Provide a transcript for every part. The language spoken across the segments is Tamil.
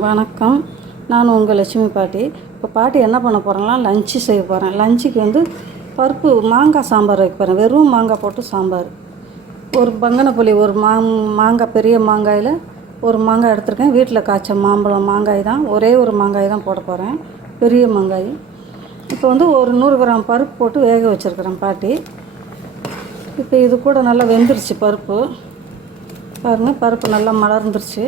வணக்கம். நான் உங்கள் லட்சுமி பாட்டி. இப்போ பாட்டி என்ன பண்ண போகிறேன்னா லஞ்சு செய்ய போகிறேன் லஞ்சுக்கு வந்து பருப்பு மாங்காய் சாம்பார் வைக்க போகிறேன் வெறும் மாங்காய் போட்டு சாம்பார். ஒரு பங்கனப்பள்ளி ஒரு மா மாங்காய் பெரிய மாங்காயில் ஒரு மாங்காய் எடுத்திருக்கேன். வீட்டில் காய்ச்ச மாம்பழம் மாங்காய் தான். ஒரே ஒரு மாங்காய் தான் போட போகிறேன் பெரிய மாங்காய். இப்போ வந்து ஒரு நூறு கிராம் பருப்பு போட்டு வேக வச்சுருக்கிறேன் பாட்டி. இப்போ இது கூட நல்லா வெந்துருச்சு பருப்பு. பாருங்கள் பருப்பு நல்லா மலர்ந்துருச்சு.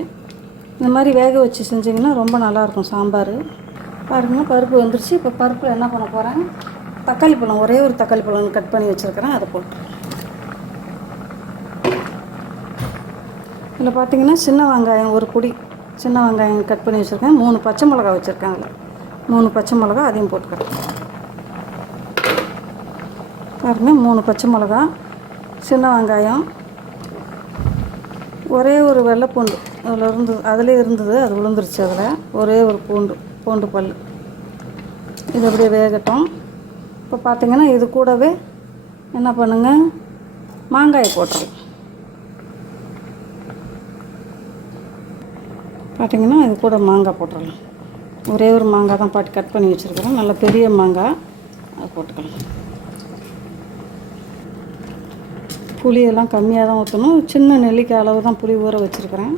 இந்த மாதிரி வேக வச்சு செஞ்சிங்கன்னா ரொம்ப நல்லாயிருக்கும் சாம்பார். பாருங்கள் பருப்பு வந்துருச்சு. இப்போ பருப்பில் என்ன பண்ண போகிறேன்? தக்காளி பழம் ஒரே ஒரு தக்காளி பழம் கட் பண்ணி வச்சுருக்கிறேன். அதை போட்டு. இதில் பார்த்தீங்கன்னா சின்ன வெங்காயம் ஒரு குடி சின்ன வெங்காயம் கட் பண்ணி வச்சுருக்கேன். மூணு பச்சை மிளகா வச்சுருக்கேன் அதில். மூணு பச்சை மிளகா அதையும் போட்டுக்கிறேன். பாருங்கள் மூணு பச்சை மிளகா சின்ன வெங்காயம் ஒரே ஒரு வெள்ளை பூண்டு அதில் இருந்தது அதிலே இருந்தது அது விழுந்துருச்சு அதில். ஒரே ஒரு பூண்டு பூண்டு பல். இது அப்படியே வேகட்டும். இப்போ பார்த்தீங்கன்னா இது கூடவே என்ன பண்ணுங்க? மாங்காயை போட்டுருங்க பார்த்தீங்கன்னா இது கூட மாங்காய் போட்டுடலாம் ஒரே ஒரு மாங்காய் தான் பாட்டு கட் பண்ணி வச்சுருக்குறோம். நல்ல பெரிய மாங்காய் அதை போட்டுக்கலாம். புளியெல்லாம் கம்மியாக தான் ஊற்றணும் சின்ன நெல்லிக்காய் அளவு தான் புளி ஊற வச்சுருக்கிறேன்.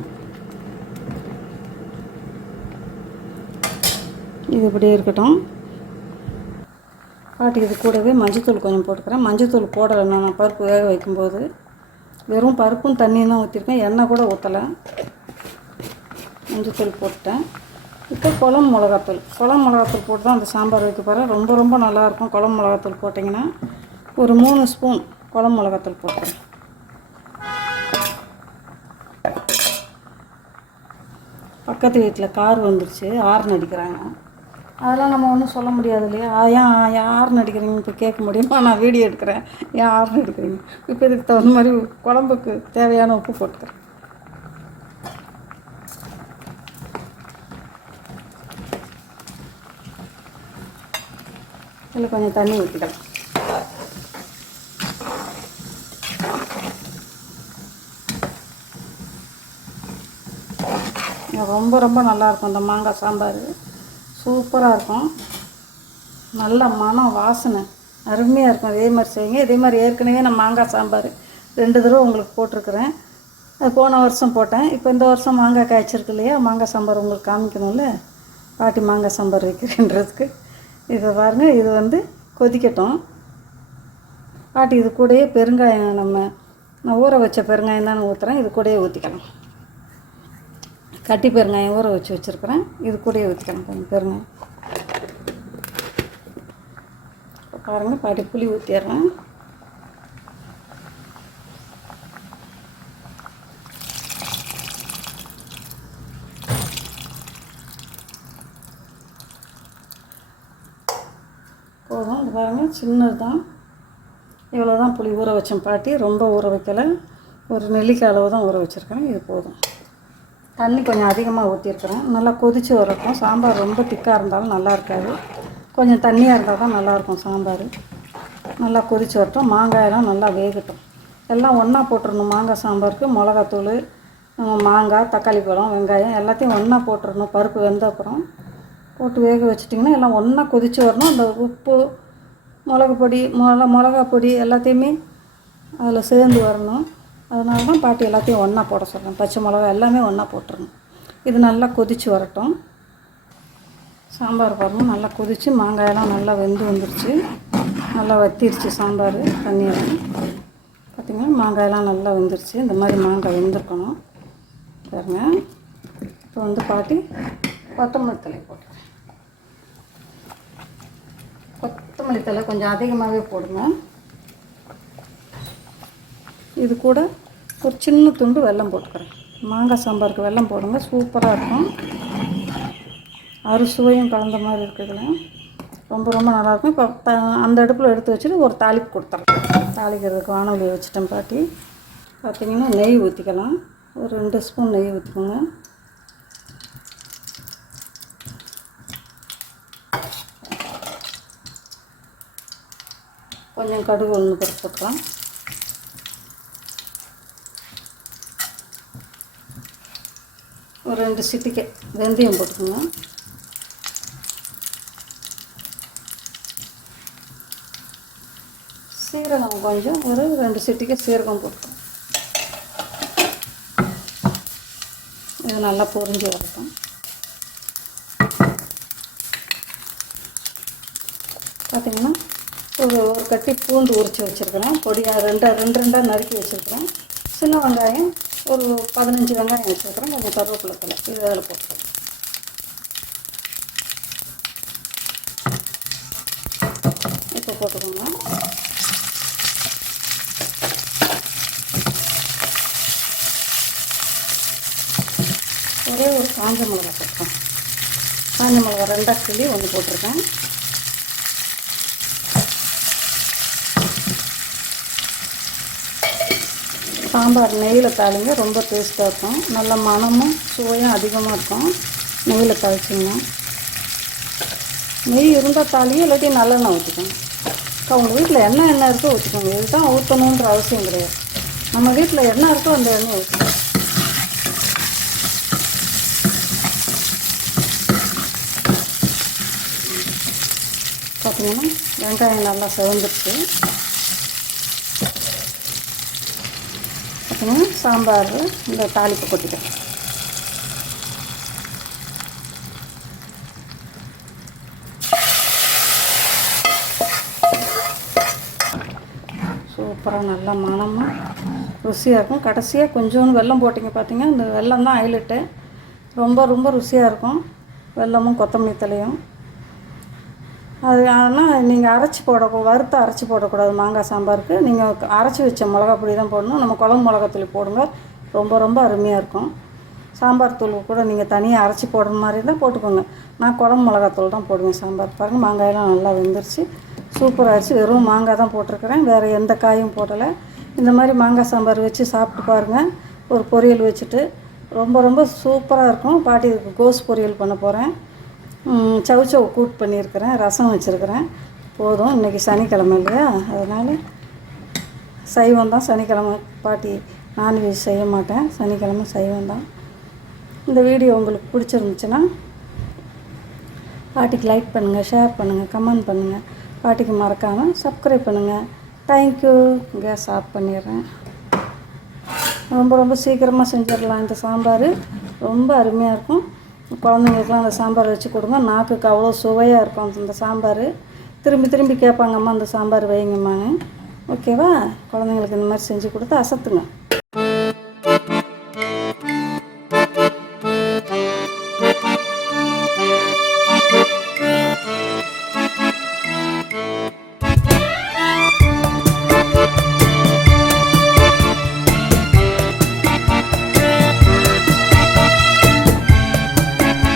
இது இப்படியே இருக்கட்டும். பாட்டி இது கூடவே மஞ்சத்தூள் கொஞ்சம் போட்டுக்கிறேன். மஞ்சத்தூள் போடலை நான் பருப்பு வேக வைக்கும்போது வெறும் பருப்பும் தண்ணியும் தான் ஊற்றிருக்கேன் எண்ணெய் கூட ஊற்றலை மஞ்சத்தூள் போட்டேன் இப்போ குளம் மிளகாத்தூள். குளம் மிளகாத்தூள் போட்டு தான் அந்த சாம்பார் வைக்க போகிறேன் ரொம்ப ரொம்ப நல்லாயிருக்கும் குளம் மிளகாத்தூள் போட்டிங்கன்னா. ஒரு மூணு ஸ்பூன் குளம் மிளகாத்தூள் போட்டுறேன் பக்கத்து வீட்டில் கார் வந்துருச்சு. ஆறு அடிக்கிறாங்க. அதெல்லாம் நம்ம ஒன்றும் சொல்ல முடியாது இல்லையா? ஏன் யார் நடிக்கிறீங்க இப்போ கேட்க முடியுமா? நான் வீடியோ எடுக்கிறேன். ஏன் ஆர்ன் அடிக்கிறீங்க? இப்போ இதுக்கு தகுந்த மாதிரி குழம்புக்கு தேவையான உப்பு போட்டுக்கிறேன். இதில் கொஞ்சம் தண்ணி ஊற்றிக்கலாம் ரொம்ப ரொம்ப நல்லாயிருக்கும் இந்த மாங்காய் சாம்பார். சூப்பராக இருக்கும். நல்ல மனம் வாசனை. அருமையாக இருக்கும். இதே மாதிரி செய்யுங்க. இதே மாதிரி ஏற்கனவே நான் மாங்காய் சாம்பார் ரெண்டு தடவை உங்களுக்கு போட்டிருக்கிறேன். அது போன வருஷம் போட்டேன். இப்போ இந்த வருஷம் மாங்காய் காய்ச்சிருக்கு இல்லையா? மாங்காய் சாம்பார் உங்களுக்கு காமிக்கணும்ல? பாட்டி மாங்காய் சாம்பார் வைக்கிறேன்றதுக்கு. இதை பாருங்கள் இது வந்து கொதிக்கட்டும். பாட்டி இது கூடயே பெருங்காயம் நம்ம நான் ஊற வச்ச பெருங்காயம் தான் ஊற்றுறேன் இது கூடயே ஊற்றிக்கலாம் கட்டி பெருங்காயம் ஊற வச்சு வச்சுருக்குறேன். இது கூடயே ஊற்றிக்கலாம் கொஞ்சம் பெருங்காயம் இப்போ பாருங்கள் பாட்டி புளி ஊற்றிடுறேன் போதும் இது பாருங்கள் சின்னது தான் இவ்வளோ தான் புளி ஊற வச்சேன் பாட்டி ரொம்ப ஊற வைக்கலை. ஒரு நெல்லிக்காய் அளவு தான் ஊற வச்சுருக்கேன் இது போதும். தண்ணி கொஞ்சம் அதிகமாக ஊற்றிருக்கிறேன் நல்லா கொதித்து வரட்டும். சாம்பார் ரொம்ப திக்காக இருந்தாலும் நல்லா இருக்காது. கொஞ்சம் தண்ணியாக இருந்தால் தான் நல்லாயிருக்கும் சாம்பார். நல்லா கொதித்து வரட்டும். மாங்காயெல்லாம் நல்லா வேகட்டும். எல்லாம் ஒன்றா போட்டுடணும் மாங்காய் சாம்பாருக்கு மிளகாத்தூள் மாங்காய் தக்காளி பழம் வெங்காயம் எல்லாத்தையும் ஒன்றா போட்டுறணும். பருப்பு வெந்த அப்புறம் போட்டு வேக வச்சிட்டிங்கன்னா எல்லாம் ஒன்றா கொதித்து வரணும். அந்த உப்பு மிளகு பொடி மிளகா மிளகா பொடி எல்லாத்தையுமே அதில் சேர்ந்து வரணும். அதனால தான் பாட்டி எல்லாத்தையும் ஒன்றா போட சொல்கிறேன் பச்சை மிளகா எல்லாமே ஒன்றா போட்டுருணும். இது நல்லா கொதித்து வரட்டும். சாம்பார் பாருங்கள் நல்லா கொதித்து மாங்காயெல்லாம் நல்லா வெந்து வந்துருச்சு. நல்லா வத்திருச்சு சாம்பார் தண்ணியெல்லாம். பார்த்திங்கன்னா மாங்காயெல்லாம் நல்லா வெந்துருச்சு. இந்த மாதிரி மாங்காய் வெந்திருக்கணும். பாருங்க. இப்போ வந்து பாட்டி கொத்தமல்லி தலை போட்டுறேன் கொத்தமல்லி தலை கொஞ்சம் அதிகமாகவே போடுங்க. இது கூட ஒரு சின்ன துண்டு வெல்லம் போட்டுக்கிறேன். மாங்காய் சாம்பாருக்கு வெல்லம் போடுங்க சூப்பராக இருக்கும். அறுசுவையும் கலந்த மாதிரி இருக்குதுல ரொம்ப ரொம்ப நல்லாயிருக்கும் இப்போ த அந்த அடுப்பில் எடுத்து வச்சுட்டு ஒரு தாளிப்பு கொடுத்துறேன். தாளிக்கிறதுக்கு வானொலி வச்சுட்டேன் பாட்டி. பார்த்தீங்கன்னா நெய் ஊற்றிக்கலாம் ஒரு ரெண்டு ஸ்பூன் நெய் ஊற்றிக்கோங்க கொஞ்சம் கடுகு ஒன்று பொறுத்துக்கலாம் போட்டுக்கலாம். ஒரு ரெண்டு சிட்டிக்கை வெந்தயம் போட்டுக்கோங்க. சீரகம் கொஞ்சம் ஒரு ரெண்டு சிட்டிக்கை சீரகம் போட்டுக்கோங்க. இது நல்லா பொரிஞ்சு வரட்டும். பார்த்திங்கன்னா ஒரு ஒரு கட்டி பூண்டு உரித்து வச்சுருக்கிறேன். பொடியாக ரெண்டாக ரெண்டு ரெண்டாக நறுக்கி வச்சுருக்கிறேன். சின்ன வெங்காயம் ஒரு பதினஞ்சு வெங்காயம் வச்சுருக்கிறேன் கொஞ்சம் கருவேப்பிலை தலை இது அதில் போட்டுருக்கேன் இப்போ போட்டுக்கோங்க. ஒரே ஒரு காஞ்ச மிளகா போட்டுக்கோங்க காஞ்ச மிளகா ரெண்டாக கிள்ளி ஒன்று போட்டிருக்கேன். சாம்பார் நெய்யில் தாளிங்க ரொம்ப டேஸ்ட்டாக இருக்கும். நல்ல மணமும் சுவையும் அதிகமாக இருக்கும். நெய்யில் தாளிச்சிங்க நெய் இருந்தால் தாளிங்க இல்லாட்டி நல்லெண்ணெய் ஊற்றிக்கோங்க உங்கள் வீட்டில் என்ன எண்ணெய் இருக்கோ ஊற்றிக்கோங்க இதுதான் ஊற்றணுன்ற அவசியம் கிடையாது. நம்ம வீட்டில் என்ன இருக்கோ அந்த எண்ணெய் ஊற்றிக்கோங்க பார்த்தீங்கன்னா வெங்காயம் நல்லா சிவந்துருச்சு. வச்சுக்கணும் சாம்பார் இந்த தாளிப்பு கொட்டிக்கிறேன் சூப்பராக நல்லா மனமாக ருசியாக இருக்கும். கடைசியாக கொஞ்சோண்டு வெல்லம் போட்டிங்க பார்த்தீங்க இந்த வெல்லம் தான் ஹைலைட்டு ரொம்ப ரொம்ப ருசியாக இருக்கும். வெல்லமும் கொத்தமல்லி தலையும் அது ஆனால் நீங்கள் அரைச்சி போட வறுத்து அரைச்சி போடக்கூடாது. மாங்காய் சாம்பாருக்கு. நீங்கள் அரைச்சி வச்ச மிளகா பொடி தான் போடணும். நம்ம குழம்பு மிளகாத்தூள் போடுங்க. ரொம்ப ரொம்ப அருமையாக இருக்கும். சாம்பார் தூள் கூட நீங்கள் தனியாக அரைச்சி போடுற மாதிரி இருந்தால் போட்டுக்கோங்க. நான் குழம்பு மிளகாத்தூள் தான் போடுவேன் சாம்பார். பாருங்கள் மாங்காயெல்லாம் நல்லா வெந்துருச்சு. சூப்பராகிடுச்சு வெறும் மாங்காய் தான் போட்டிருக்கிறேன். வேறு எந்த காயும் போடலை. இந்த மாதிரி மாங்காய் சாம்பார் வச்சு சாப்பிட்டு பாருங்கள் ஒரு பொரியல் வச்சுட்டு. ரொம்ப ரொம்ப சூப்பராக இருக்கும். பாட்டி கோஸ் பொரியல் பண்ண போகிறேன் சவுச்சவு கூட் பண்ணியிருக்கிறேன் ரசம் வச்சுருக்கிறேன். போதும் இன்றைக்கி சனிக்கிழமை இல்லையா அதனால் சைவம் தான் சனிக்கிழமை பாட்டி நான்வெஜ் செய்ய மாட்டேன். சனிக்கிழமை சைவம் தான். இந்த வீடியோ உங்களுக்கு பிடிச்சிருந்துச்சுன்னா பாட்டிக்கு லைக் பண்ணுங்கள் ஷேர் பண்ணுங்கள் கமெண்ட் பண்ணுங்கள் பாட்டிக்கு மறக்காமல் சப்ஸ்கிரைப் பண்ணுங்கள் தேங்க்யூ கேஸ் ஆஃப் பண்ணிடுறேன். ரொம்ப ரொம்ப சீக்கிரமாக செஞ்சிடலாம் இந்த சாம்பார். ரொம்ப அருமையாக இருக்கும். குழந்தைங்களுக்குலாம் அந்த சாம்பார் வச்சு கொடுங்க. நாக்குக்கு அவ்வளோ சுவையாக இருக்கும் அந்த சாம்பார். திரும்பி திரும்பி கேட்பாங்கம்மா அந்த சாம்பார் வைங்கம்மான்னு. ஓகேவா? குழந்தைங்களுக்கு இந்த மாதிரி செஞ்சு கொடுத்து அசத்துங்க.